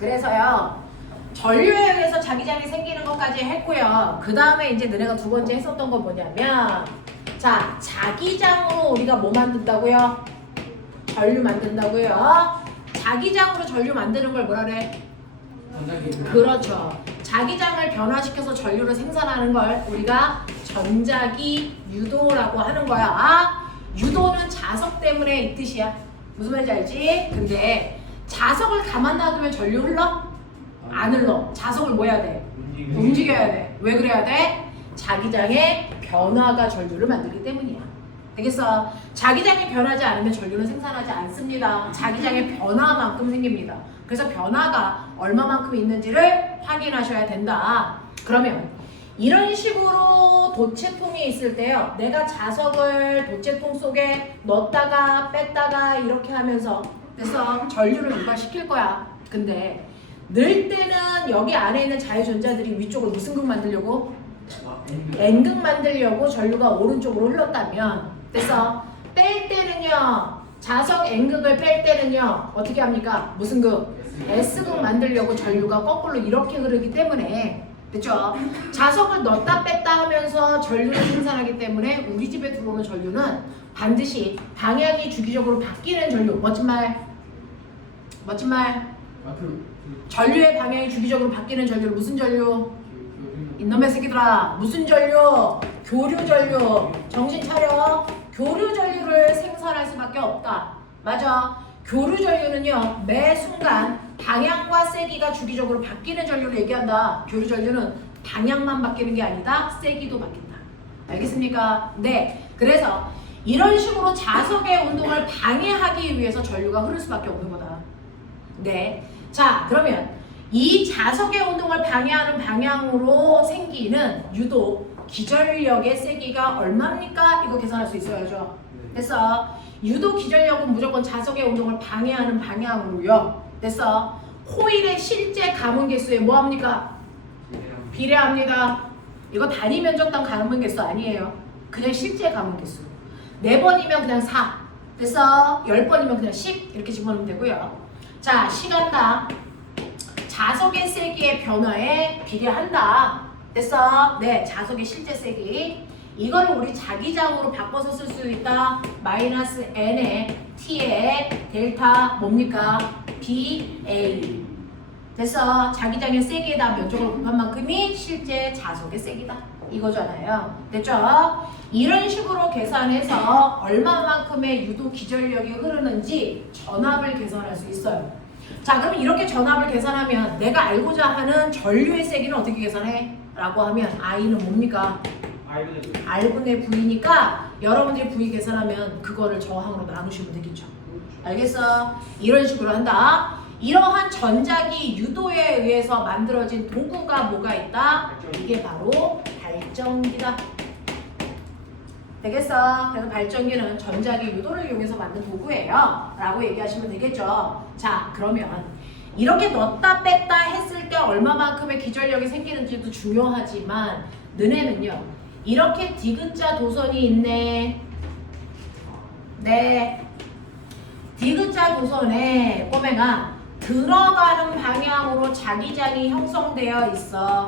그래서요. 전류에 의해서 자기장이 생기는 것까지 했고요. 그 다음에 이제 너네가 두 번째 했었던 건 뭐냐면 자, 자기장으로 우리가 뭐 만든다고요? 전류 만든다고요. 자기장으로 전류 만드는 걸 뭐라 그래? 그렇죠. 자기장을 변화시켜서 전류를 생산하는 걸 우리가 전자기 유도라고 하는 거야. 유도는 자석 때문에 이 뜻이야. 무슨 말인지 알지? 근데 자석을 가만 놔두면 전류 흘러? 안 흘러. 자석을 뭐 해야 돼? 움직여야 돼. 왜 그래야 돼? 자기장의 변화가 전류를 만들기 때문이야. 되겠어? 자기장이 변하지 않으면 전류는 생산하지 않습니다. 자기장의 변화만큼 생깁니다. 그래서 변화가 얼마만큼 있는지를 확인하셔야 된다. 그러면 이런 식으로 도체통이 있을 때요. 내가 자석을 도체통 속에 넣었다가 뺐다가 이렇게 하면서 그래서 전류를 유발시킬 거야. 근데 넣을 때는 여기 안에 있는 자유전자들이 위쪽으로 무슨 극 만들려고? N극 만들려고 전류가 오른쪽으로 흘렀다면 그래서 뺄 때는요. 자석 N극을 뺄 때는요. 어떻게 합니까? 무슨 극? S극 만들려고 전류가 거꾸로 이렇게 흐르기 때문에 그렇죠? 자석을 넣었다 뺐다 하면서 전류를 생산하기 때문에 우리 집에 들어오는 전류는 반드시 방향이 주기적으로 바뀌는 전류. 멋진 말. 멋진 말. 전류의 방향이 주기적으로 바뀌는 전류를 무슨 전류? 이놈의 새끼들아. 무슨 전류? 교류 전류. 정신 차려. 교류 전류를 생산할 수밖에 없다. 맞아. 교류 전류는요. 매 순간 방향과 세기가 주기적으로 바뀌는 전류를 얘기한다. 교류 전류는 방향만 바뀌는 게 아니다. 세기도 바뀐다. 알겠습니까? 네. 그래서 이런 식으로 자석의 운동을 방해하기 위해서 전류가 흐를 수밖에 없는 거다. 네. 자, 그러면 이 자석의 운동을 방해하는 방향으로 생기는 유독 기전력의 세기가 얼마입니까? 이거 계산할 수 있어야죠. 그래서 유독 기전력은 무조건 자석의 운동을 방해하는 방향으로요. 그래서 코일의 실제 감은 개수에 뭐합니까? 비례합니다. 이거 단위 면적당 감은 개수 아니에요. 그냥 실제 감은 개수. 4번이면 그냥 4. 그래서 10번이면 그냥 10 이렇게 집어넣으면 되고요. 자, 시간당 자석의 세기의 변화에 비례한다. 됐어? 네, 자석의 실제 세기. 이거를 우리 자기장으로 바꿔서 쓸 수 있다. 마이너스 n의 t의 델타 뭡니까? BA. 됐어? 자기장의 세기에다 면적을 곱한 만큼이 실제 자석의 세기다. 이거잖아요. 됐죠? 이런 식으로 계산해서 얼마만큼의 유도 기전력이 흐르는지 전압을 계산할 수 있어요. 자, 그럼 이렇게 전압을 계산하면 내가 알고자 하는 전류의 세기는 어떻게 계산해? 라고 하면 I는 뭡니까? R분의 V니까 여러분들이 V 계산하면 그거를 저항으로 나누시면 되겠죠. 알겠어? 이런 식으로 한다. 이러한 전자기 유도에 의해서 만들어진 도구가 뭐가 있다? 이게 바로 발전기다. 되겠어? 그래서 발전기는 전자기 유도를 이용해서 만든 도구예요. 라고 얘기하시면 되겠죠. 자, 그러면 이렇게 넣었다 뺐다 했을 때 얼마만큼의 기전력이 생기는지도 중요하지만 너네는요. 이렇게 디귿자 도선이 있네. 네. 디귿자 도선에 꼬맹아 들어가는 방향으로 자기장이 형성되어 있어.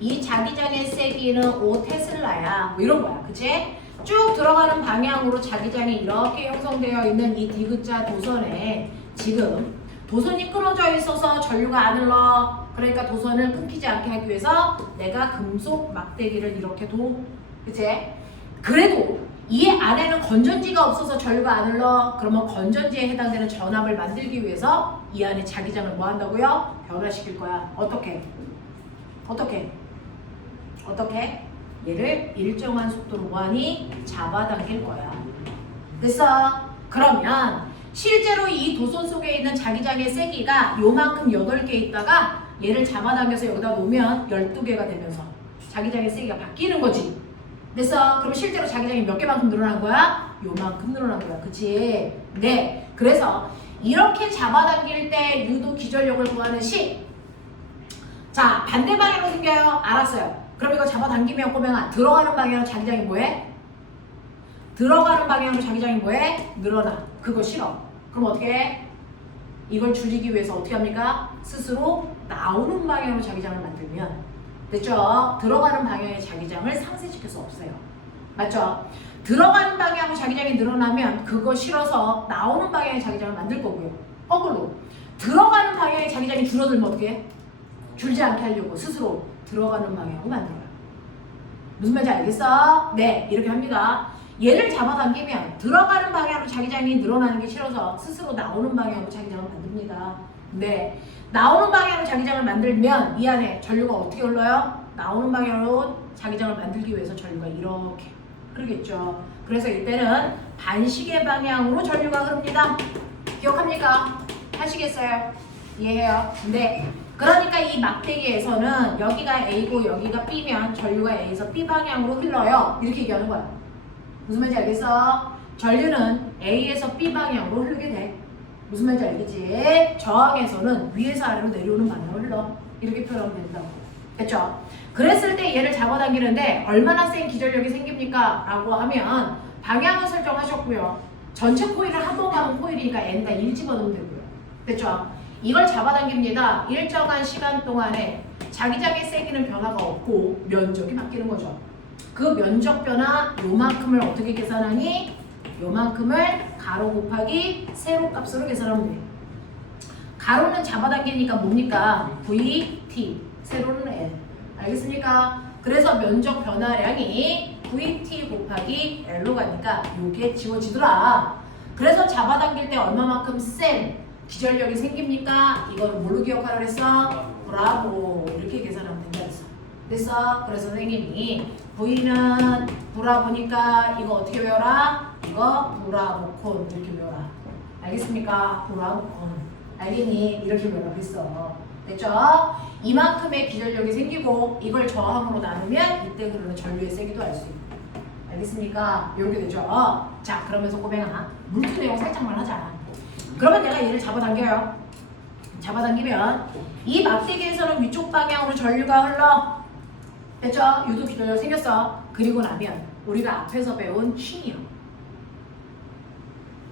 이 자기장의 세기는 5테슬라야. 뭐 이런 거야. 그치? 쭉 들어가는 방향으로 자기장이 이렇게 형성되어 있는 이 디귿자 도선에 지금 도선이 끊어져 있어서 전류가 안 흘러. 그러니까 도선을 끊기지 않게 하기 위해서 내가 금속 막대기를 이렇게 그치? 그래도 이 안에는 건전지가 없어서 전류가 안 흘러. 그러면 건전지에 해당되는 전압을 만들기 위해서 이 안에 자기장을 뭐 한다고요? 변화시킬 거야. 어떻게? 얘를 일정한 속도로 뭐하니? 잡아당길 거야. 됐어? 그러면 실제로 이 도선 속에 있는 자기장의 세기가 요만큼 8개 있다가 얘를 잡아당겨서 여기다 놓으면 12개가 되면서 자기장의 세기가 바뀌는 거지. 됐어? 그럼 실제로 자기장이 몇 개만큼 늘어난 거야? 요만큼 늘어난 거야. 그치? 네. 그래서 이렇게 잡아당길 때 유도 기전력을 구하는 식. 자, 반대 방향으로 생겨요. 알았어요. 그럼 이거 잡아당기면 꼬맹아 들어가는 방향으로 자기장이 뭐해? 들어가는 방향으로 자기장이 뭐해? 늘어나. 그거 싫어. 그럼 어떻게 해? 이걸 줄이기 위해서 어떻게 합니까? 스스로 나오는 방향으로 자기장을 만들면 됐죠? 들어가는 방향의 자기장을 상쇄시킬 수 없어요. 맞죠? 들어가는 방향으로 자기장이 늘어나면 그거 싫어서 나오는 방향의 자기장을 만들 거고요. 거꾸로 들어가는 방향의 자기장이 줄어들면 어떻게 해? 줄지 않게 하려고 스스로 들어가는 방향으로 만들어요. 무슨 말인지 알겠어? 네, 이렇게 합니다. 얘를 잡아당기면 들어가는 방향으로 자기장이 늘어나는 게 싫어서 스스로 나오는 방향으로 자기장을 만듭니다. 네, 나오는 방향으로 자기장을 만들면 이 안에 전류가 어떻게 흘러요? 나오는 방향으로 자기장을 만들기 위해서 전류가 이렇게 흐르겠죠. 그래서 이때는 반시계 방향으로 전류가 흐릅니다. 기억합니까? 하시겠어요? 이해해요? 네. 그러니까 이 막대기에서는 여기가 A고 여기가 B면 전류가 A에서 B 방향으로 흘러요. 이렇게 얘기하는 거야. 무슨 말인지 알겠어? 전류는 A에서 B 방향으로 흐르게 돼. 무슨 말인지 알겠지? 저항에서는 위에서 아래로 내려오는 방향으로 흘러. 이렇게 표현하면 된다고. 됐죠? 그랬을 때 얘를 잡아당기는데 얼마나 센 기전력이 생깁니까? 라고 하면 방향을 설정하셨고요. 전체 코일을 한 번 감은 코일이니까 N다 1 집어넣으면 되고요. 됐죠? 이걸 잡아당깁니다. 일정한 시간 동안에 자기장의 세기는 변화가 없고 면적이 바뀌는 거죠. 그 면적 변화 요만큼을 어떻게 계산하니? 요만큼을 가로 곱하기 세로 값으로 계산하면 돼요. 가로는 잡아당기니까 뭡니까? VT, 세로는 L. 알겠습니까? 그래서 면적 변화량이 VT 곱하기 L로 가니까 요게 지워지더라. 그래서 잡아당길 때 얼마만큼 센 기전력이 생깁니까? 이거를 뭘로 기억하라 그랬어? 브라보. 이렇게 계산하면 된다 그랬어. 됐어? 그래서 선생님이 V는 브라보니까 이거 어떻게 외워라? 이거 브라보콘 이렇게 외워라. 알겠습니까? 브라보콘. 알겠니? 이렇게 외워라 그랬어. 됐죠? 이만큼의 기전력이 생기고 이걸 저항으로 나누면 이때 흐르는 전류의 세기도 알 수 있고. 알겠습니까? 이렇게 되죠? 자, 그러면서 꼬맹아 물투 내용 살짝만 하자. 그러면 내가 얘를 잡아당겨요. 잡아당기면 이 막대기에서는 위쪽 방향으로 전류가 흘러. 됐죠? 유도 기전력 생겼어. 그리고 나면 우리가 앞에서 배운 쉼이요.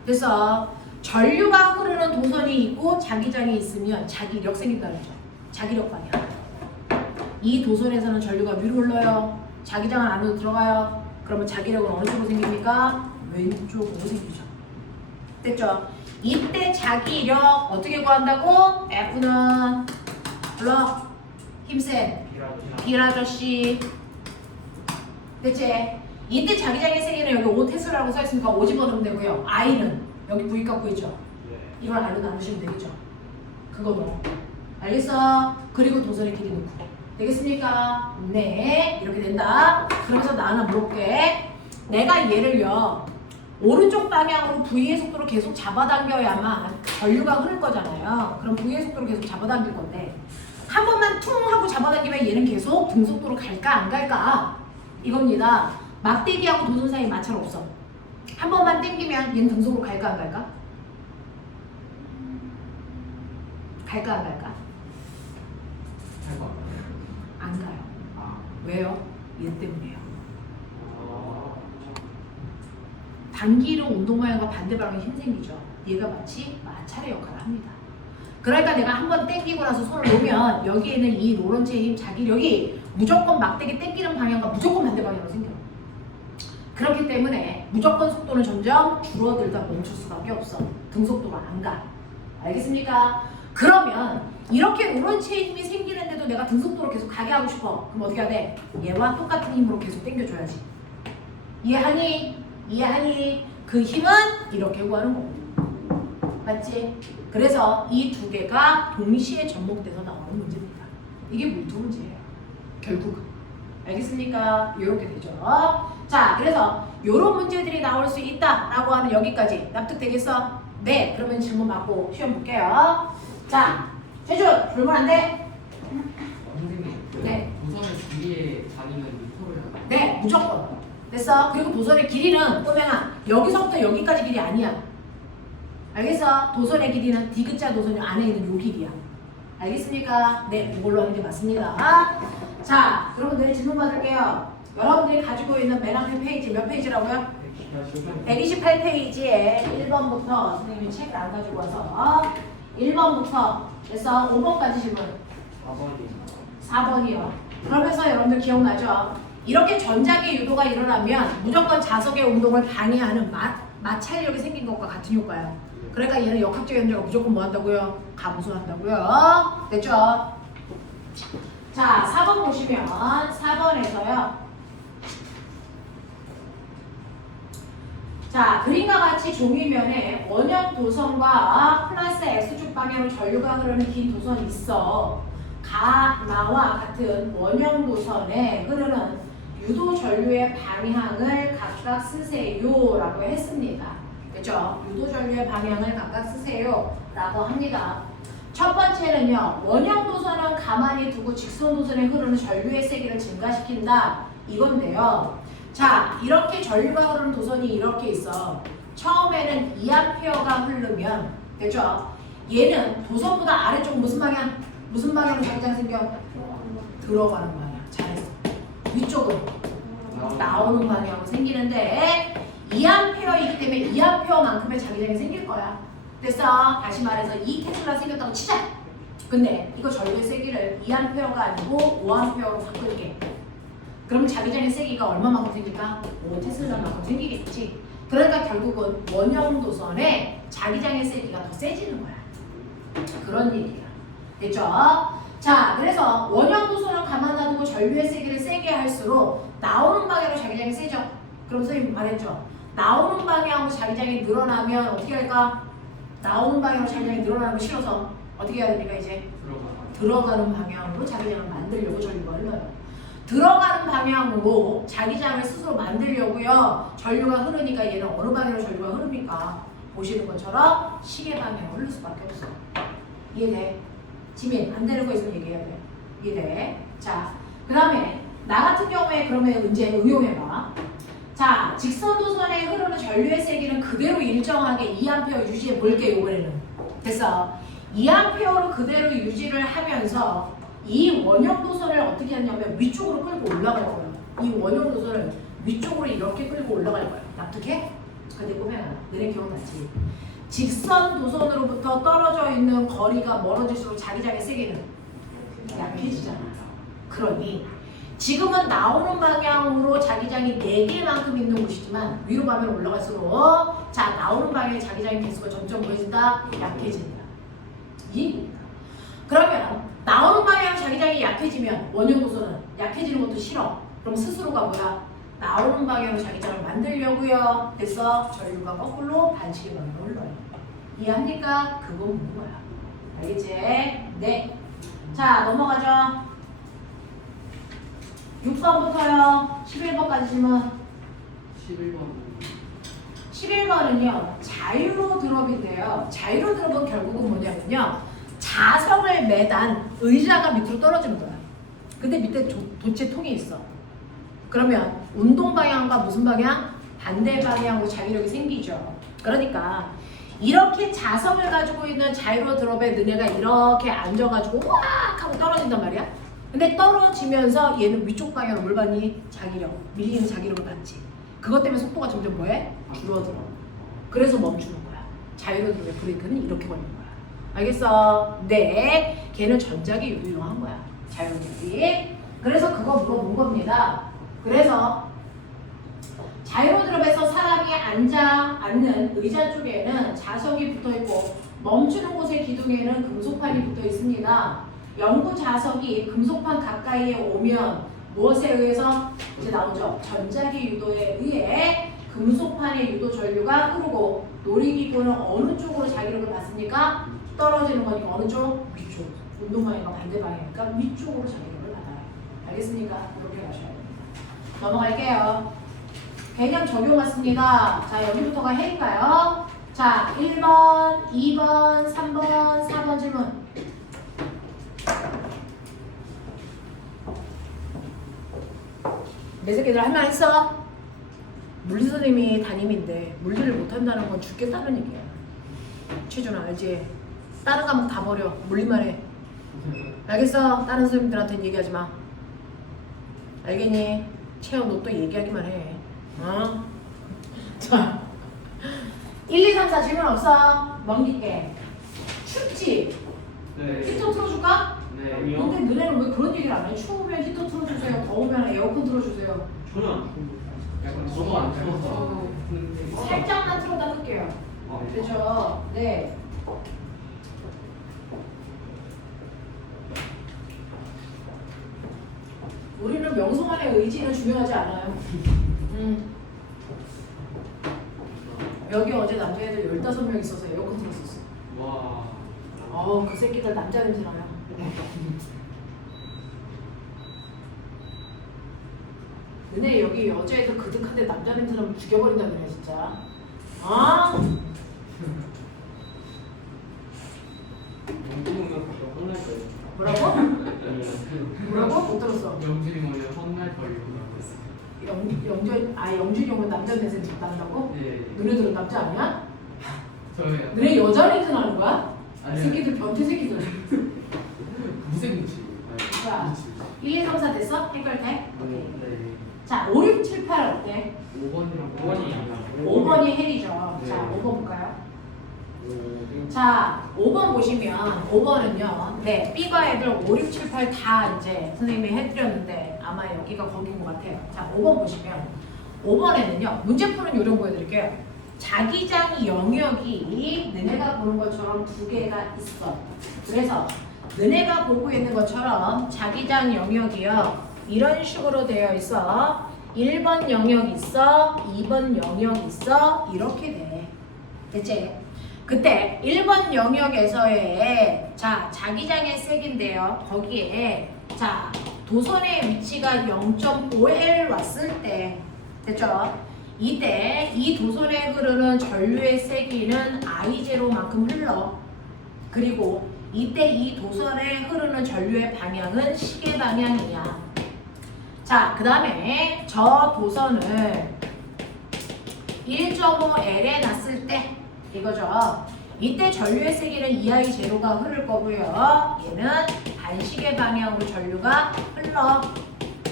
그래서 전류가 흐르는 도선이 있고 자기장이 있으면 자기력 생긴다는 거죠. 자기력 방향. 이 도선에서는 전류가 위로 흘러요. 자기장은 안으로 들어가요. 그러면 자기력은 어느 쪽으로 생깁니까? 왼쪽으로 생기죠. 됐죠? 이때 자기력 어떻게 구한다고? F는 불러 힘센 빌아저씨. 됐지? 이때 자기장의 세기는 여기 5테슬라라고 써있으니까 5 집어넣으면 되고요. I는 여기 V 갖고 있죠? 이걸 I로 나누시면 되겠죠? 그거 넣어. 알겠어? 그리고 도선의 길이 넣고. 되겠습니까? 네. 이렇게 된다. 그러면서 나 하나 물어볼게. 내가 얘를요. 오른쪽 방향으로 V의 속도로 계속 잡아당겨야만 전류가 흐를 거잖아요. 그럼 V의 속도로 계속 잡아당길 건데 한 번만 퉁 하고 잡아당기면 얘는 계속 등속도로 갈까 안 갈까? 이겁니다. 막대기하고 도선 사이 마찰 없어. 한 번만 당기면 얘는 등속으로 갈까 안 갈까? 갈까 안 갈까? 안 가요. 왜요? 얘 때문이에요. 단기로 운동 방향과 반대 방향에 힘 생기죠. 얘가 마치 마찰의 역할을 합니다. 그러니까 내가 한번 당기고 나서 손을 놓으면 여기에는 이 로런츠의 힘, 자기력이 무조건 막대기 당기는 방향과 무조건 반대 방향으로 생겨요. 그렇기 때문에 무조건 속도는 점점 줄어들다 멈출 수밖에 없어. 등속도가 안 가. 알겠습니까? 그러면 이렇게 로런츠의 힘이 생기는데도 내가 등속도로 계속 가게 하고 싶어. 그럼 어떻게 해야 돼? 얘와 똑같은 힘으로 계속 당겨줘야지. 이해하니? 이해하니? 그 힘은 이렇게 구하는 거고. 맞지? 그래서 이 두 개가 동시에 접목돼서 나오는 문제입니다. 이게 물투 문제예요. 결국은. 알겠습니까? 이렇게 되죠. 자, 그래서 이런 문제들이 나올 수 있다라고 하는 여기까지 납득되겠어? 네, 그러면 질문 받고 시험 볼게요. 자, 최준 불문 안 돼? 선생님, 네. 도선의 길이에 다니는 미터를 네, 무조건. 됐어? 그리고 도선의 길이는 꼬맹아 여기서부터 여기까지 길이 아니야. 알겠어? 도선의 길이는 디귿자 도선이 안에 있는 요 길이야. 알겠습니까? 네, 이걸로 하는 게 맞습니다. 자, 여러분들 질문 받을게요. 여러분들이 가지고 있는 맨 앞에 페이지 몇 페이지라고요? 128페이지에 1번부터 선생님이 책을 안 가지고 와서 1번부터 그래서 5번까지 질문. 4번이 4번이요. 그러면서 여러분들 기억나죠? 이렇게 전자기 유도가 일어나면 무조건 자석의 운동을 방해하는 마찰력이 생긴 것과 같은 효과예요. 그러니까 얘는 역학적 연자가 무조건 뭐 한다고요? 감소한다고요. 됐죠? 자, 4번 보시면 4번에서요. 자, 그림과 같이 종이면에 원형 도선과 플러스 X축 방향으로 전류가 흐르는 긴 도선이 있어. 가나와 같은 원형 도선에 흐르는 유도 전류의 방향을 각각 쓰세요 라고 했습니다. 그렇죠? 유도 전류의 방향을 각각 쓰세요 라고 합니다. 첫 번째는요. 원형 도선은 가만히 두고 직선 도선에 흐르는 전류의 세기를 증가시킨다 이건데요. 자, 이렇게 전류가 흐르는 도선이 이렇게 있어. 처음에는 2A가 흐르면 됐죠? 얘는 도선보다 아래쪽 무슨 방향? 무슨 방향으로 자기장 생겨? 들어가는 방향. 잘했어. 위쪽으로 나오는 방향으로 생기는데 2A이기 때문에 2A만큼의 자기장이 생길 거야. 됐어? 다시 말해서 2테슬라 생겼다고 치자. 근데 이거 전류의 세기를 2A가 아니고 5A로 바꿀게. 그럼 자기장의 세기가 얼마만큼 생길까? 5테슬라만큼 생기겠지. 그러니까 결국은 원형 도선에 자기장의 세기가 더 세지는 거야. 그런 얘기야. 됐죠? 자, 그래서 원형 도선을 가만 놔두고 전류의 세기를 세게 할수록 나오는 방향으로 자기장이 세죠? 그럼 선생님 말했죠? 나오는 방향으로 자기장이 늘어나면 어떻게 할까? 나오는 방향으로 자기장이 늘어나는 거 싫어서 어떻게 해야 됩니까 이제? 들어가는 방향으로 자기장을 만들려고 전류가 흘러요. 들어가는 방향으로 자기장을 스스로 만들려고요. 전류가 흐르니까 얘는 어느 방향으로 전류가 흐릅니까? 보시는 것처럼 시계 방향으로 흐를 수밖에 없어. 이해돼? 지민 안 되는 거 있으면 얘기해야 돼. 이해돼? 자, 그 다음에 나 같은 경우에 그러면 이제 응용해봐. 자, 직선 도선에 흐르는 전류의 세기는 그대로 일정하게 2A 유지해 볼게 이번에는. 됐어. 2A로 그대로 유지를 하면서 이 원형 도선을 어떻게 하냐면 위쪽으로 끌고 올라갈 거예요. 이 원형 도선을 위쪽으로 이렇게 끌고 올라갈 거예요. 납득해? 근데 꼬매나 너네 기억나지? 직선 도선으로부터 떨어져 있는 거리가 멀어질수록 자기장의 세기는 약해지잖아. 그러니 지금은 나오는 방향으로 자기장이 4개만큼 있는 곳이지만 위로 가면 올라갈수록 자 나오는 방향의 자기장의 개수가 점점 뭐해진다? 약해진다. 이해입니까? 그러면 나오는 방향 자기장이 약해지면 원형 도선은 약해지는 것도 싫어. 그럼 스스로가 뭐야? 나오는 방향으로 자기장을 만들려고요. 됐어? 전류가 거꾸로 반시계 방향으로 흘러요. 이해합니까? 그거 묻는 거야. 알겠지? 네. 자, 넘어가죠. 6번부터요. 11번까지 질문. 11번 11번은요. 자유로 드롭인데요. 자유로 드롭은 결국은 뭐냐면요. 자석을 매단 의자가 밑으로 떨어지는 거야. 근데 밑에 도체 통이 있어. 그러면 운동 방향과 무슨 방향? 반대 방향으로 자기력이 생기죠. 그러니까 이렇게 자석을 가지고 있는 자유로 드롭에 너네가 이렇게 앉아가지고 우악 하고 떨어진단 말이야. 근데 떨어지면서 얘는 위쪽 방향으로 뭘 받니? 자기력, 밀리는 자기력을 받지. 그것 때문에 속도가 점점 뭐해? 줄어들어. 그래서 멈추는 거야. 자유로 드롭의 브레이크는 이렇게 걸리는 거야. 알겠어? 네. 걔는 전자기 유용한 거야. 자유로 드롭이. 그래서 그거 물어본 겁니다. 그래서 자유로 드롭에서 사람이 앉는 의자 쪽에는 자석이 붙어있고 멈추는 곳의 기둥에는 금속판이 붙어 있습니다. 영구 자석이 금속판 가까이에 오면 무엇에 의해서? 이제 나오죠. 전자기 유도에 의해 금속판의 유도 전류가 흐르고 놀이기구는 어느 쪽으로 자기력을 받습니까? 떨어지는 거니까 어느 쪽? 위쪽. 운동 방향과 반대 방향이니까 위쪽으로 자기력을 받아요. 알겠습니까? 이렇게 가셔야 됩니다. 넘어갈게요. 개념 적용 맞습니다. 자, 여기부터가 해인가요? 자, 1번, 2번, 3번, 4번 질문. 내 새끼들 할 말 있어? 물리 선생님이 담임인데 물리를 못한다는 건 죽겠다는 얘기야. 최준아 알지? 다른 과목 다 버려. 물리만 해. 알겠어? 다른 선생님들한테는 얘기하지 마. 알겠니? 채영 너 또 얘기하기만 해. 어? 자, 1, 2, 3, 4 질문 없어? 넘길게. 춥지? 네. 히터 틀어줄까? 네. 근데 너네는 왜 그런 얘기를 안 해? 추우면 히터 틀어주세요. 더우면 에어컨 틀어주세요. 전혀 안 약간 저도 안 해봤어. 살짝만 틀어다 끌게요. 그렇죠? 네. 우리는 명성환의 의지는 중요하지 않아요. 여기 어제 남자애들 15명 있어서 에어컨 틀었었어. 와. 그 새끼들 남자 냄새 나요. 너네 여기 여자애들 그득한데 남자 냄새 나면 죽여버린다 너네 진짜. 아? 영준이가 혼날 거예요. 뭐라고? 뭐라고? 못 들었어. 영준이 먼저 혼날 거예요. 영준이 형은 남자 냄새 난다고? 네. 너네들은 남자 아니야? 저예요. 너네 여자 냄새 나는 거야? 아니요. 새끼들 변태 새끼들. 무색 무치. 자, 1, 2, 3, 4 됐어? 헷갈때? 네. 자, 5, 6, 7, 8 어때? 5번이랑 5번이 5번이 헬이죠. 네. 자, 5번 볼까요? 자, 5번 보시면 5번은요. 네, B과 애들 5, 6, 7, 8 다 이제 선생님이 해드렸는데 아마 여기가 거긴 것 같아요. 자, 5번 보시면 5번에는요. 문제 푸는 요령 보여드릴게요. 자기장 영역이 너네가 보는 것처럼 두 개가 있어. 그래서 너네가 보고 있는 것처럼 자기장 영역이요. 이런 식으로 되어 있어. 1번 영역 있어. 2번 영역 있어. 이렇게 돼. 됐지? 그때 1번 영역에서의 자 자기장의 색인데요. 거기에 자 도선의 위치가 0.5L 왔을 때 됐죠? 이때 이 도선에 흐르는 전류의 세기는 I0만큼 흘러. 그리고 이때 이 도선에 흐르는 전류의 방향은 시계 방향이야. 자, 그 다음에 저 도선을 1.5L에 놨을 때 이거죠. 이때 전류의 세기는 2I0가 흐를 거고요. 얘는 반시계 방향으로 전류가 흘러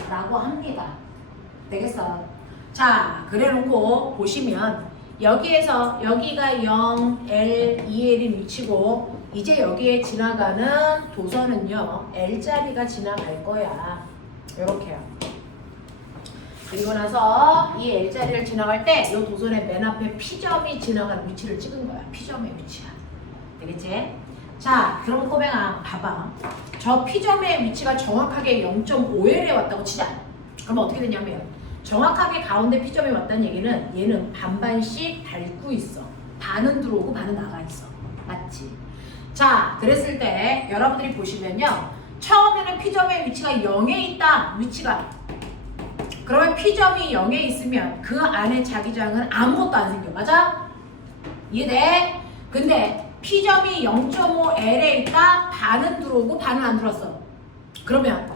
라고 합니다. 되겠어? 자, 그래 놓고 보시면 여기에서 여기가 0, L, 2L인 위치고 이제 여기에 지나가는 도선은요. L자리가 지나갈 거야. 요렇게요. 그리고 나서 이 L자리를 지나갈 때 이 도선의 맨 앞에 P점이 지나가는 위치를 찍은 거야. P점의 위치야. 되겠지? 자, 그럼 꼬맹아 봐봐. 저 P점의 위치가 정확하게 0.5L에 왔다고 치자. 그러면 어떻게 되냐면 정확하게 가운데 P점에 왔다는 얘기는 얘는 반반씩 밟고 있어. 반은 들어오고 반은 나가 있어. 맞지? 자, 그랬을 때 여러분들이 보시면요. 처음에는 P점의 위치가 0에 있다. 위치가. 그러면 P점이 0에 있으면 그 안에 자기장은 아무것도 안 생겨. 맞아? 이해돼? 근데 P점이 0.5L에 있다. 반은 들어오고 반은 안 들어왔어. 그러면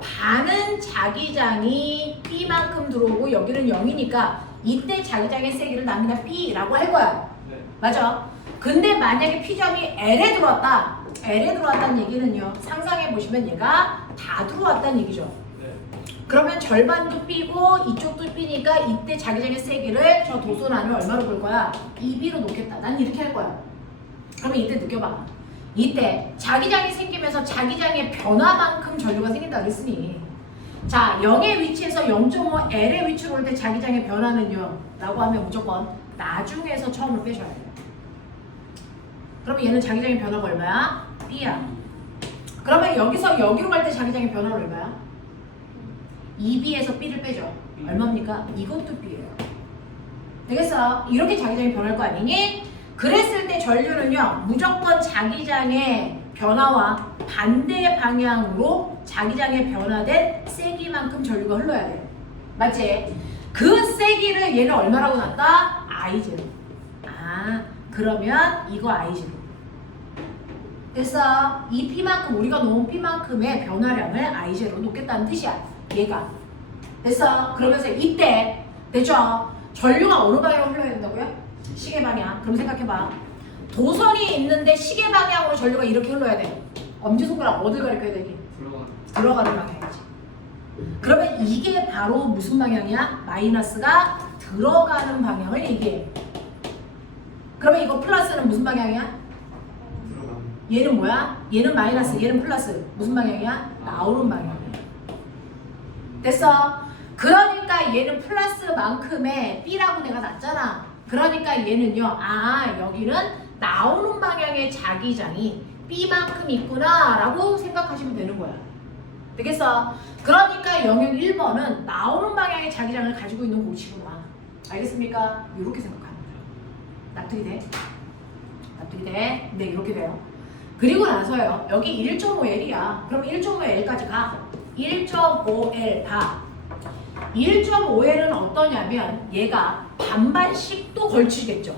반은 자기장이 B만큼 들어오고 여기는 0이니까 이때 자기장의 세기를 난 그냥 B라고 할 거야. 네. 맞아? 근데 만약에 P점이 L에 들어왔다. L에 들어왔다는 얘기는요. 상상해 보시면 얘가 다 들어왔다는 얘기죠. 네. 그러면 절반도 B고 이쪽도 B니까 이때 자기장의 세기를 저 도선 안에 얼마로 볼 거야? 2B로 놓겠다. 난 이렇게 할 거야. 그러면 이때 느껴봐. 이때 자기장이 생기면서 자기장의 변화만큼 전류가 생긴다 그랬으니 자 0의 위치에서 0.5L의 위치로 올 때 자기장의 변화는요 라고 하면 무조건 나중에서 처음으로 빼셔야 돼요. 그러면 얘는 자기장의 변화가 얼마야? B야. 그러면 여기서 여기로 갈 때 자기장의 변화는 얼마야? 2B에서 B를 빼죠. 얼마입니까? 이것도 B예요. 되겠어? 이렇게 자기장이 변할 거 아니니? 그랬을 때 전류는요 무조건 자기장의 변화와 반대 방향으로 자기장의 변화된 세기만큼 전류가 흘러야 돼요. 맞지? 그 세기를 얘는 얼마라고 놨다? I0. 아, 그러면 이거 I0. 됐어? 이 P만큼 우리가 놓은 P만큼의 변화량을 I0로 놓겠다는 뜻이야. 얘가. 됐어? 그러면서 이때 됐죠? 전류가 어느 방향으로 흘러야 된다고요? 시계 방향. 그럼 생각해봐. 도선이 있는데 시계 방향으로 전류가 이렇게 흘러야 돼. 엄지손가락 어딜 가리켜야 되니? 들어가는 방향이지. 그러면 이게 바로 무슨 방향이야? 마이너스가 들어가는 방향을 얘기해. 그러면 이거 플러스는 무슨 방향이야? 얘는 뭐야? 얘는 마이너스, 얘는 플러스. 무슨 방향이야? 나오는 방향이야. 됐어? 그러니까 얘는 플러스만큼의 B라고 내가 놨잖아. 그러니까 얘는요. 아, 여기는 나오는 방향의 자기장이 B만큼 있구나 라고 생각하시면 되는 거야. 되겠어? 그러니까 영역 1번은 나오는 방향의 자기장을 가지고 있는 공식이구나. 알겠습니까? 이렇게 생각하는 거야. 납득이 돼? 납득이 돼? 네, 이렇게 돼요. 그리고 나서요. 여기 1.5L이야. 그럼 1.5L까지 가. 1.5L 가. 1.5L은 어떠냐면 얘가 반반씩 또 걸치겠죠.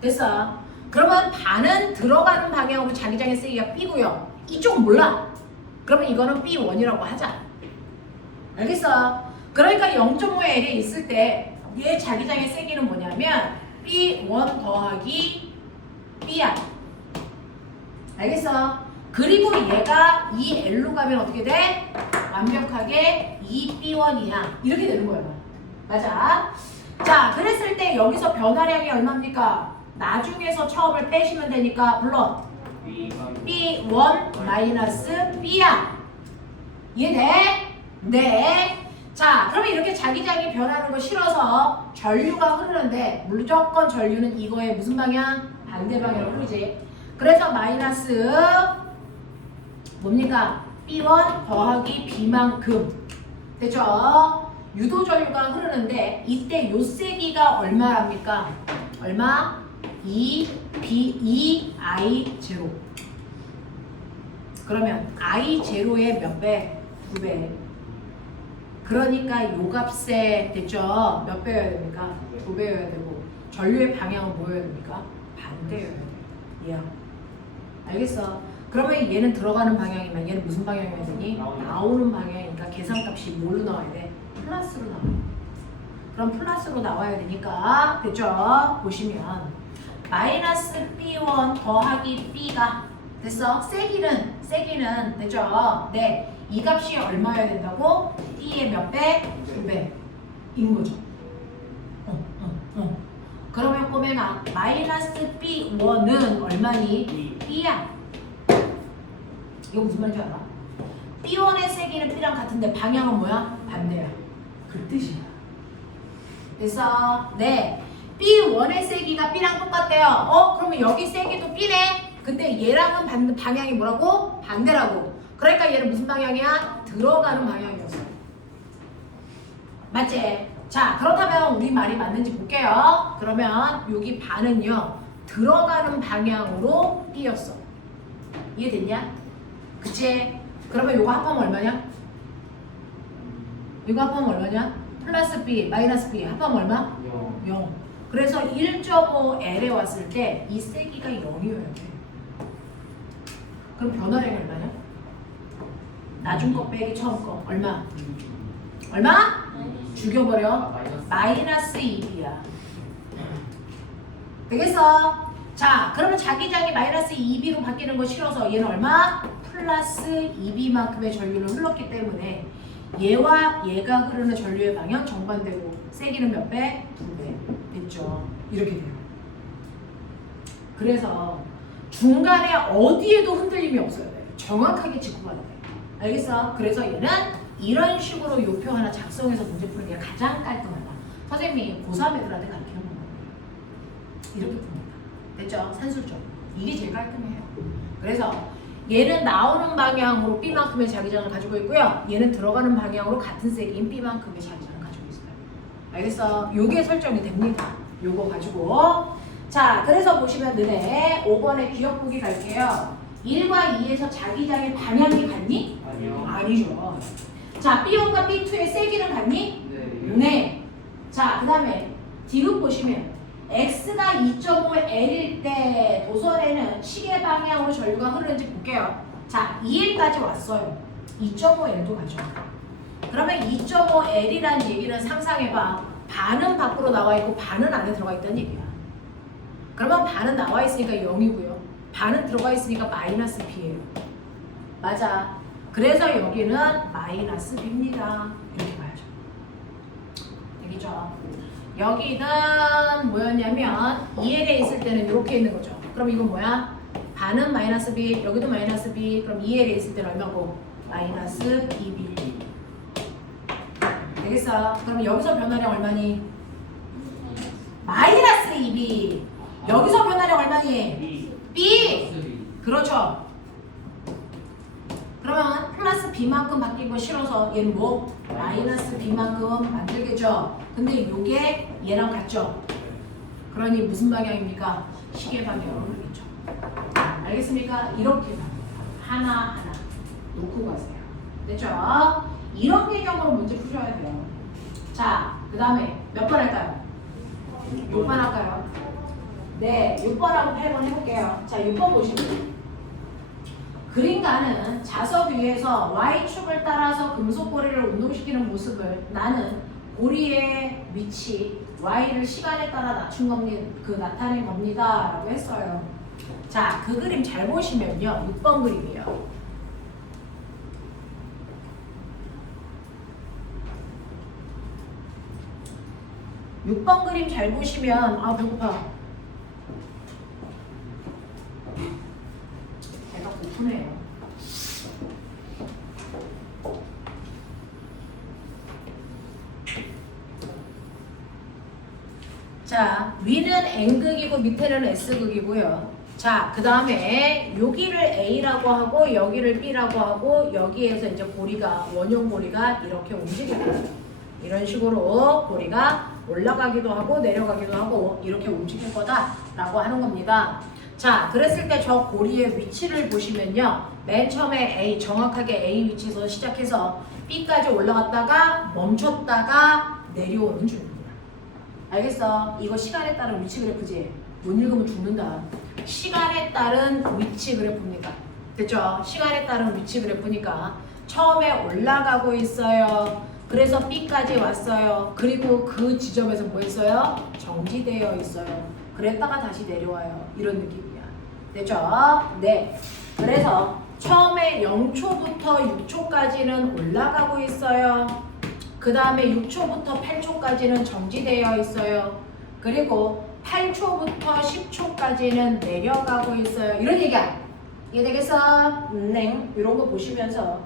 됐어? 그러면 반은 들어가는 방향으로 자기장의 세기가 B고요. 이쪽은 몰라. 그러면 이거는 B1이라고 하자. 알겠어? 그러니까 0.5L에 있을 때 얘 자기장의 세기는 뭐냐면 B1 더하기 B야. 알겠어? 그리고 얘가 2L로 가면 어떻게 돼? 완벽하게 2B1이야. 이렇게 되는 거예요. 맞아? 자, 그랬을 때 여기서 변화량이 얼마입니까? 나중에서 처음을 빼시면 되니까 물론 B1 마이너스 B야. 이해돼? 네. 자, 그러면 이렇게 자기장이 변하는 거 싫어서 전류가 흐르는데 무조건 전류는 이거의 무슨 방향? 반대 방향으로 흐르지. 그래서 마이너스 뭡니까? B1 더하기 B만큼. 됐죠? 유도 전류가 흐르는데 이때 요 세기가 얼마랍니까? 얼마? 2I0. 그러면 I0의 몇 배? 2배. 그러니까 요 값에 됐죠? 몇 배여야 됩니까? 2배여야 되고 전류의 방향은 뭐여야 됩니까? 반대여야 돼요. 예. 알겠어? 그러면 얘는 들어가는 방향이면 얘는 무슨 방향이어야 되니? 나오는 방향이니까 계산값이 뭘로 나와야 돼? 플러스로 나와야 돼. 그럼 플러스로 나와야 되니까 됐죠? 보시면 마이너스 B1 더하기 B가 됐어? 세기는 됐죠? 네. 이 값이 얼마여야 된다고? B의 몇 배? 2배인 거죠. 그러면 꼬매나 마이너스 B1은 얼마니? B야. 이거 무슨 말인지 알아? B1의 세기는 B랑 같은데 방향은 뭐야? 반대야. 그 뜻이야. 그래서 네. B1의 세기가 B랑 똑같대요. 그러면 여기 세기도 B네? 근데 얘랑은 방향이 뭐라고? 반대라고. 그러니까 얘는 무슨 방향이야? 들어가는 방향이었어. 맞지? 자, 그렇다면 우리 말이 맞는지 볼게요. 그러면 여기 반은요. 들어가는 방향으로 B였어. 이해됐냐? 그치? 그러면 요거 합하면 얼마냐? 이거 합하면 얼마냐? 플러스 B, 마이너스 B 합하면 얼마? 0. 그래서 1.5L에 왔을 때 이 세기가 0이어야 돼. 그럼 변화량이 얼마냐? 나중 거 빼기 처음 거 얼마? 얼마? 죽여버려. 마이너스 2B야. 되겠어? 자, 그러면 자기장이 마이너스 2B로 바뀌는 거 싫어서 얘는 얼마? 플러스 2B만큼의 전류를 흘렀기 때문에 얘와 얘가 흐르는 전류의 방향 정반대고 세기는 몇 배? 2배. 됐죠? 이렇게 돼요. 그래서 중간에 어디에도 흔들림이 없어야 돼. 정확하게 짚고 가야 돼. 알겠어? 그래서 얘는 이런 식으로 요표 하나 작성해서 문제 푸는 게 가장 깔끔하다. 선생님이 고3 애들한테 가르치는 거예요. 이렇게 풉니다. 됐죠? 산술적. 이게 제일 깔끔해요. 그래서 얘는 나오는 방향으로 B만큼의 자기장을 가지고 있고요. 얘는 들어가는 방향으로 같은 세기인 B만큼의 자기장을 가지고 있어요. 알겠어? 요게 설정이 됩니다. 요거 가지고. 자, 그래서 보시면 너네 5번에 기억 보기 갈게요. 1과 2에서 자기장의 방향이 같니? 아니요. 아니죠. 자, B1과 B2의 세기는 같니? 네. 네. 자, 그 다음에 디귿 보시면 X가 2.5L일 때 도선에는 시계 방향으로 전류가 흐르는지 볼게요. 자, 2L까지 왔어요. 2.5L도 가죠. 그러면 2.5L이라는 얘기는 상상해봐. 반은 밖으로 나와 있고 반은 안에 들어가 있다는 얘기야. 그러면 반은 나와 있으니까 0이고요. 반은 들어가 있으니까 마이너스 B예요. 맞아. 그래서 여기는 마이너스 B입니다. 이렇게 봐야죠. 되겠죠? 여기는 뭐였냐면 2L에 있을 때는 이렇게 있는 거죠. 그럼 이건 뭐야? 반은 마이너스 b, 여기도 마이너스 b. 그럼 2L에 있을 때는 얼마고? 마이너스 2b. 되겠어? 그럼 여기서 변화량 얼마니? 마이너스 2b. 여기서 변화량 얼마니? b. 그렇죠. 그러면 플러스 b만큼 바뀌고 싫어서 얘는 뭐? 마이너스 b만큼 만들겠죠. 근데 요게 얘랑 같죠. 그러니 무슨 방향입니까? 시계 방향으로 흐르겠죠. 알겠습니까? 이렇게 하나하나 놓고 가세요. 됐죠? 이런 개념으로 문제 푸셔야 돼요. 자, 그 다음에 몇 번 할까요? 6번 할까요? 네, 6번하고 8번 해볼게요. 자, 6번 보시면 그림가는 자석 위에서 Y축을 따라서 금속고리를 운동시키는 모습을 나는 고리의 위치 Y를 시간에 따라 나타낸 겁니다 라고 했어요. 자, 그 그림 잘 보시면요 6번 그림이에요. (6번) 그림 잘 보시면 아 배고파 배가 고프네요. 자, 위는 N극이고 밑에는 S극이고요. 자, 그 다음에 여기를 A라고 하고 여기를 B라고 하고 여기에서 이제 고리가 원형 고리가 이렇게 움직여요. 이런 식으로 고리가 올라가기도 하고 내려가기도 하고 이렇게 움직일 거다라고 하는 겁니다. 자, 그랬을 때 저 고리의 위치를 보시면요. 맨 처음에 A, 정확하게 A 위치에서 시작해서 B까지 올라갔다가 멈췄다가 내려오는 중입니다. 알겠어? 이거 시간에 따른 위치 그래프지? 못 읽으면 죽는다. 시간에 따른 위치 그래프입니다. 됐죠? 시간에 따른 위치 그래프니까 처음에 올라가고 있어요. 그래서 B까지 왔어요. 그리고 그 지점에서 뭐 했어요? 정지되어 있어요. 그랬다가 다시 내려와요. 이런 느낌이야. 됐죠? 네. 그래서 처음에 0초부터 6초까지는 올라가고 있어요. 그 다음에 6초부터 8초까지는 정지되어 있어요. 그리고 8초부터 10초까지는 내려가고 있어요. 이런 얘기야. 이해되겠어? 네. 이런 거 보시면서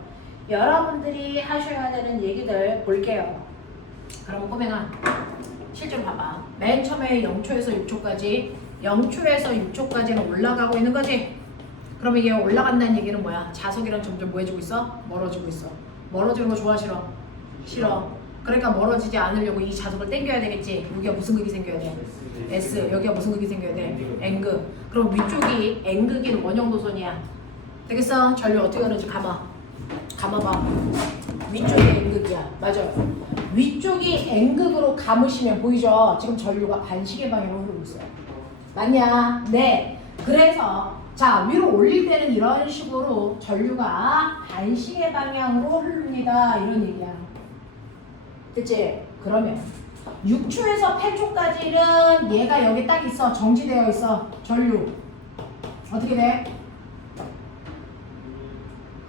여러분들이 하셔야 되는 얘기들 볼게요. 그럼 꼬맹아 실제로 봐봐. 맨 처음에 0초에서 6초까지 0초에서 6초까지는 올라가고 있는 거지? 그러면 얘 올라간다는 얘기는 뭐야? 자석이랑 점점 뭐 해주고 있어? 멀어지고 있어. 멀어지는 거 좋아 싫어? 싫어. 그러니까 멀어지지 않으려고 이 자석을 당겨야 되겠지. 여기가 무슨 극이 생겨야 돼? S. 여기가 무슨 극이 생겨야 돼? N극. 그럼 위쪽이 N극인 원형 노선이야. 되겠어? 전류 어떻게 하는지 감아봐. 위쪽이 N극이야. 맞아요. 위쪽이 N극으로 감으시면 보이죠? 지금 전류가 반시계 방향으로 흐르고 있어요. 맞냐? 네. 그래서 자, 위로 올릴 때는 이런 식으로 전류가 반시계 방향으로 흐릅니다. 이런 얘기야. 됐지? 그러면 6초에서 8초까지는 얘가 여기 딱 있어. 정지되어 있어. 전류. 어떻게 돼?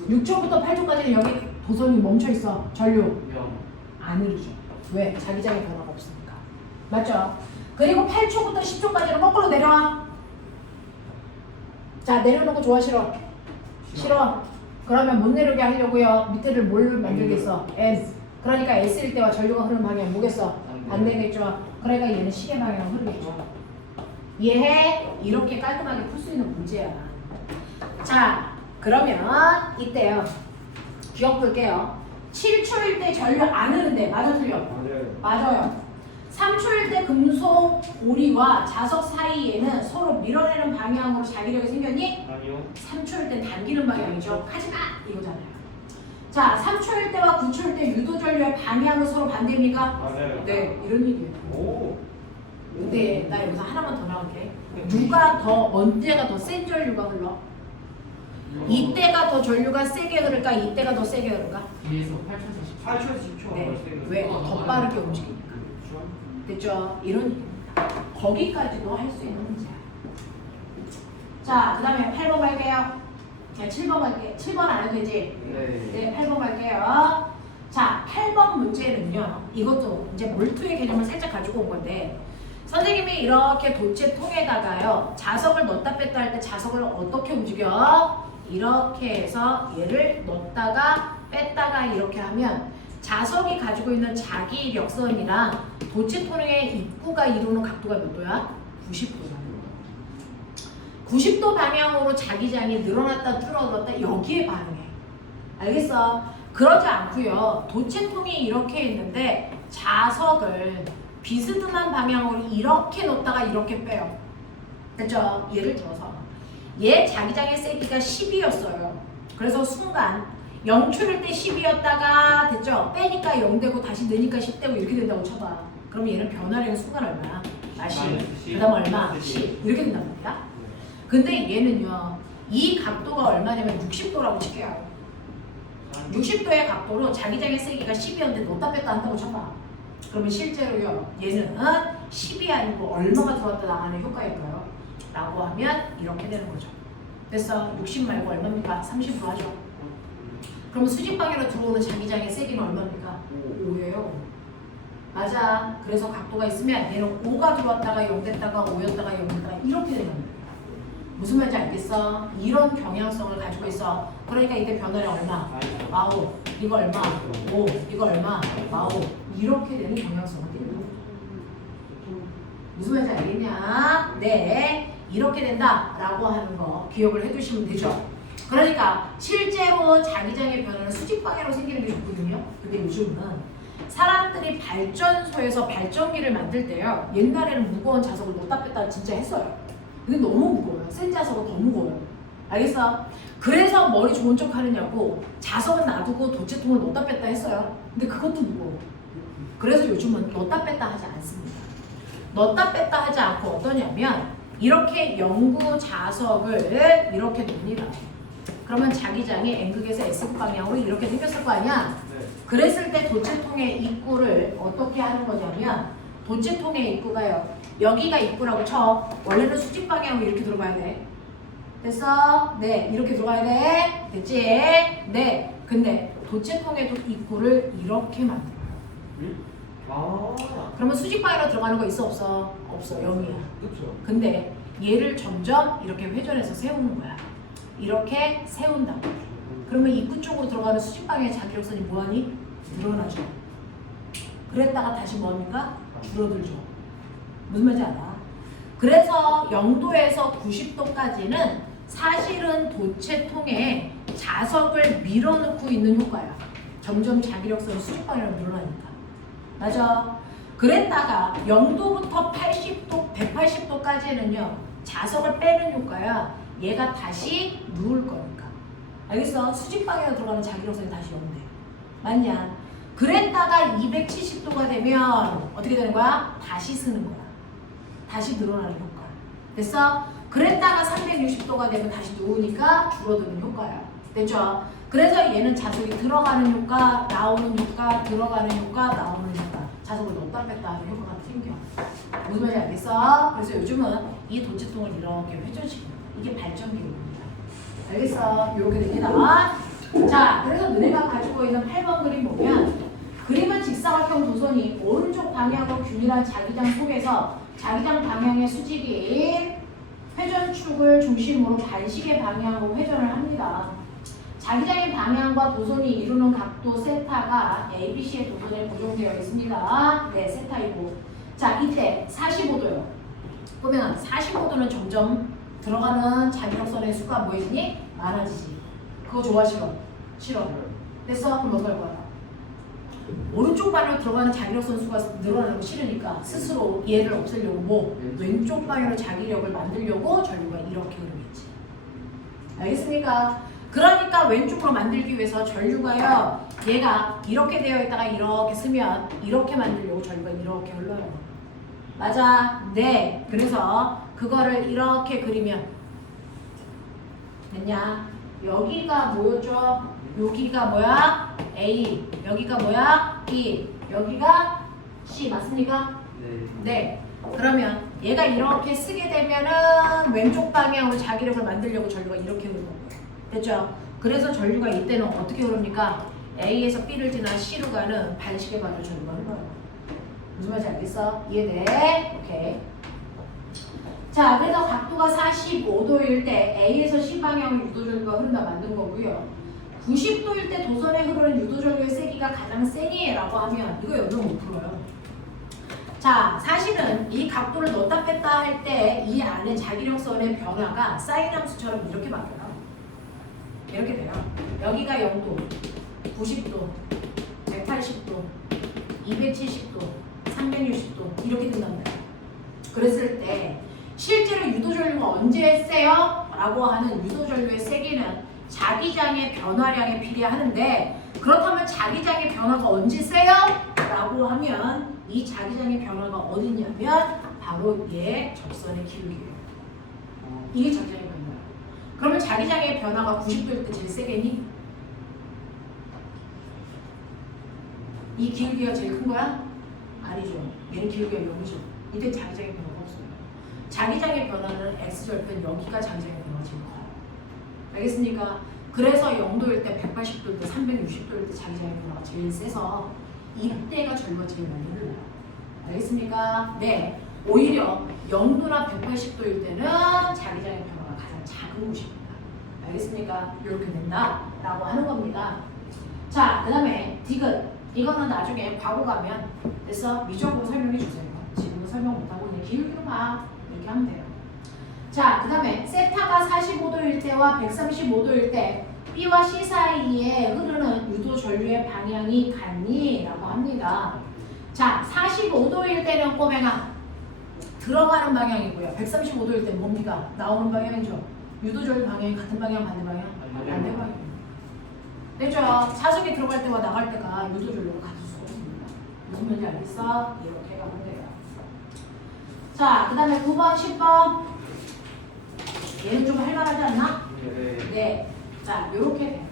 6초부터 8초까지는 여기 도선이 멈춰 있어. 전류. 안 흐르죠. 왜? 자기장의 변화가 없으니까. 맞죠? 그리고 8초부터 10초까지는 거꾸로 내려와. 자, 내려오는 거 좋아 싫어? 싫어. 그러면 못 내려오게 하려고요. 밑에를 뭘 만들겠어? S. 그러니까 S일 때와 전류가 흐르는 방향이 뭐겠어? 반대겠죠. 그러니까 얘는 시계 방향으로 흐르겠죠. 이해해? 이렇게 깔끔하게 풀 수 있는 문제야. 자, 그러면 이때요. 기억 볼게요. 7초일 때 전류 안 흐르는데 맞아 틀려? 맞아요. 3초일 때 금속 고리와 자석 사이에는 서로 밀어내는 방향으로 자기력이 생겼니? 아니요. 3초일 땐 당기는 방향이죠. 하지마! 이거잖아요. 자, 3초일 때와 9초일 때 유도 전류의 방향은 서로 반대입니까? 맞아요. 네, 이런 얘기예요. 오. 근데 나 여기서 하나만 더 나갈게. 누가 더 언제가 더 센 전류가 흘러? 이때가 더 전류가 세게 흐를까? 이때가 더 세게 흐를까? 뒤에서 8초에서 10초. 8초에서 10초. 네. 왜? 더 빠르게 움직이니까. 됐죠? 이런 얘기입니다. 거기까지도 할 수 있는 문제야. 자, 그 다음에 8번 갈게요. 자, 7번 갈게요. 7번 안 해도 되지? 네, 8번 갈게요. 자, 8번 문제는요. 이것도 이제 몰투의 개념을 살짝 가지고 온 건데 선생님이 이렇게 도체통에다가요 자석을 넣었다 뺐다 할 때 자석을 어떻게 움직여? 이렇게 해서 얘를 넣었다가 뺐다가 이렇게 하면 자석이 가지고 있는 자기력선이랑 도체통의 입구가 이루는 각도가 몇 도야? 90도야. 90도 방향으로 자기장이 늘어났다 줄어들었다 여기에 반응해. 알겠어? 그러지 않고요. 도체통이 이렇게 있는데 자석을 비스듬한 방향으로 이렇게 놓다가 이렇게 빼요. 됐죠? 예를 들어서 얘 자기장의 세기가 10이었어요. 그래서 순간 0 추를 때 10이었다가 됐죠? 빼니까 0 되고 다시 넣으니까 10 되고 이렇게 된다고 쳐봐. 그럼 얘는 변화량의 순간 얼마야? 10. 그 다음 얼마? 10. 이렇게 된단 말이야. 근데 얘는요. 이 각도가 얼마냐면 60도라고 칠게요. 60도의 각도로 자기장의 세기가 10이었는데 넣었다 뺐다 한다고 쳐봐. 그러면 실제로요. 얘는 10이 아니고 얼마가 들어왔다 나가는 효과일까요? 라고 하면 이렇게 되는 거죠. 됐어. 60 말고 얼마입니까? 30으로 하죠. 그럼 수직방향으로 들어오는 자기장의 세기는 얼마입니까? 5예요. 맞아. 그래서 각도가 있으면 얘는 5가 들어왔다가 0 됐다가 5였다가 0 됐다가 이렇게 되는 거예요. 무슨 말인지 알겠어? 이런 경향성을 가지고 있어. 그러니까 이때 변화량 얼마? 9. 이거 얼마? 5. 이거 얼마? 9. 이렇게 되는 경향성을 띠는 거예요. 무슨 말인지 알겠냐? 네. 이렇게 된다라고 하는 거 기억을 해두시면 되죠. 그러니까 실제로 자기장의 변화는 수직 방향으로 생기는 게 좋거든요. 근데 요즘은 사람들이 발전소에서 발전기를 만들 때요. 옛날에는 무거운 자석을 넣다 뺐다 진짜 했어요. 근데 너무 무거워요. 센 자석은 더 무거워요. 알겠어? 그래서 머리 좋은 척 하느냐고 자석은 놔두고 도체통을 넣다 뺐다 했어요. 근데 그것도 무거워. 그래서 요즘은 넣다 뺐다 하지 않습니다. 넣다 뺐다 하지 않고 어떠냐면 이렇게 영구 자석을 이렇게 놓습니다. 그러면 자기장이 N극에서 S극 방향으로 이렇게 생겼을 거 아니야? 네. 그랬을 때 도체통의 입구를 어떻게 하는 거냐면 도체통의 입구가요. 여기가 입구라고 쳐. 원래는 수직 방향으로 이렇게 들어가야 돼. 됐어? 네. 이렇게 들어가야 돼. 됐지? 네. 근데 도체통에도 입구를 이렇게 만들어요. 그러면 수직 방향으로 들어가는 거 있어 없어? 없어. 0이야. 그렇죠. 근데 얘를 점점 이렇게 회전해서 세우는 거야. 이렇게 세운다고. 그러면 입구 쪽으로 들어가는 수직 방향의 자기력선이 뭐하니? 늘어나죠. 그랬다가 다시 뭐합니까? 줄어들죠. 무슨 말인지 알아? 그래서 0도에서 90도까지는 사실은 도체통에 자석을 밀어넣고 있는 효과야. 점점 자기력선이 수직 방향으로 늘어나니까. 맞아. 그랬다가 0도부터 80도, 180도까지는요. 자석을 빼는 효과야. 얘가 다시 누울 거니까. 알겠어? 수직 방향으로 들어가는 자기력선이 다시 온대. 맞냐? 그랬다가 270도가 되면 어떻게 되는 거야? 다시 쓰는 거야. 다시 늘어나는 효과. 됐어? 그랬다가 360도가 되면 다시 누우니까 줄어드는 효과야. 됐죠? 그래서 얘는 자석이 들어가는 효과, 나오는 효과, 들어가는 효과, 나오는 효과. 자석을 넣었다 뺐다 하는 효과가 생겨. 무슨 말인지 알겠어? 그래서 요즘은 이 도체통을 이렇게 회전시킵니다. 이게 발전기입니다. 알겠어? 이렇게 됩니다. 자, 그래서 너네가 가지고 있는 8번 그림 보면 그림은 직사각형 도선이 오른쪽 방향으로 균일한 자기장 속에서 자기장 방향의 수직인 회전축을 중심으로 반시계 방향으로 회전을 합니다. 자기장의 방향과 도선이 이루는 각도 세타가 ABC의 도선에 고정되어 있습니다. 네, 세타이고. 자, 이때 45도요. 보면 45도는 점점 들어가는 자기력선의 수가 뭐해지니? 많아지지. 그거 좋아 싫어? 싫어. 됐어? 그럼 어떡할 거야? 오른쪽 방향으로 들어가는 자기력선 수가 늘어나는 거 싫으니까 스스로 얘를 없애려고 뭐 왼쪽 방향으로 자기력을 만들려고 전류가 이렇게 흐르겠지. 알겠습니까? 그러니까 왼쪽으로 만들기 위해서 전류가요. 얘가 이렇게 되어 있다가 이렇게 쓰면 이렇게 만들려고 전류가 이렇게 흘러요. 맞아. 네. 그래서 그거를 이렇게 그리면 됐냐? 여기가 뭐였죠? 여기가 뭐야? A. 여기가 뭐야? B. 여기가 C. 맞습니까? 네. 네. 그러면 얘가 이렇게 쓰게 되면은 왼쪽 방향으로 자기력을 만들려고 전류가 이렇게 흐르는 거예요. 됐죠? 그래서 전류가 이때는 어떻게 흐릅니까? A에서 B를 지나 C로 가는 반시계 방향 전류가 흘러요. 무슨 말인지 알겠어? 이해돼? 오케이. 자, 그래서 각도가 45도일 때 A에서 C방향으로 유도절교가 흐른다 만든 거고요. 90도일 때 도선에 흐르는 유도절교의 세기가 가장 세니라고 하면 이거 연속 못 풀어요. 자, 사실은 이 각도를 넣었다 뺐다 할 때 이 안에 자기력선의 변화가 사인 함수처럼 이렇게 바뀌어요. 이렇게 돼요. 여기가 0도, 90도, 180도, 270도, 360도 이렇게 된단 말이에요. 그랬을 때 실제로 유도전류가 언제 세요? 라고 하는 유도전류의 세기는 자기장의 변화량에 비례하는데 그렇다면 자기장의 변화가 언제 세요? 라고 하면 이 자기장의 변화가 어디냐면 바로 얘 적선의 기울기예요. 이게 자기장의 변화예요. 그러면 자기장의 변화가 90도일 때 제일 세겠니? 이 기울기가 제일 큰 거야? 아니죠. 얘는 기울기가 0이죠. 이때 자기장의 변화가 없어요. 자기장의 변화는 X절편 여기가 자기장의 변화가 제일 커요. 알겠습니까? 그래서 0도일 때, 180도일 때, 360도일 때 자기장의 변화가 제일 세서 이때가 절로가 제일 많이 흘러요. 알겠습니까? 네. 오히려 0도나 180도일 때는 자기장의 변화가 가장 작은 곳입니다. 알겠습니까? 이렇게 된다라고 하는 겁니다. 자, 그 다음에 디귿. 이거는 나중에 과거 가면 그래서 미적으로 설명해 주세요. 지금은 설명 못하고 그냥 기울기로만 이렇게 하면 돼요. 자, 그 다음에 세타가 45도일 때와 135도일 때 B와 C 사이에 흐르는 유도 전류의 방향이 같니? 라고 합니다. 자, 45도일 때는 꼬맹아 들어가는 방향이고요. 135도일 때 뭡니까? 나오는 방향이죠. 유도 전류 방향이 같은 방향, 반대 방향? 반대 방향. 됐죠? 차속이 들어갈 때와 나갈 때가 유도 전류가 같을 수가 없습니다. 무슨 말인지 알겠어? 이렇게 가면 돼요. 자, 그 다음에 9번, 10번. 얘는 좀 할만하지 않나? 네. 자, 요렇게 돼요.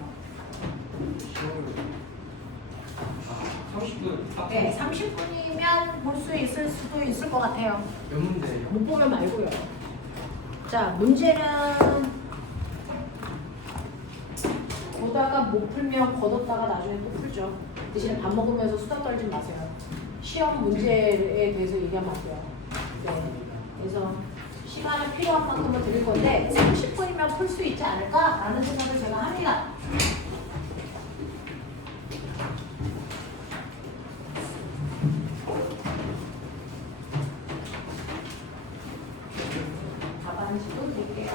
30분. 네, 30분이면 볼 수 있을 수도 있을 것 같아요. 몇 문제예요? 못 보면 말고요. 자, 문제는 보다가 못 풀면 걷었다가 나중에 또 풀죠. 대신에 밥 먹으면서 수다 떨지 마세요. 시험 문제에 대해서 얘기하면 안 돼요. 네. 그래서 시간은 필요한 만큼은 드릴 건데 30분이면 풀 수 있지 않을까라는 생각을 제가 합니다. 답안지도 드릴게요.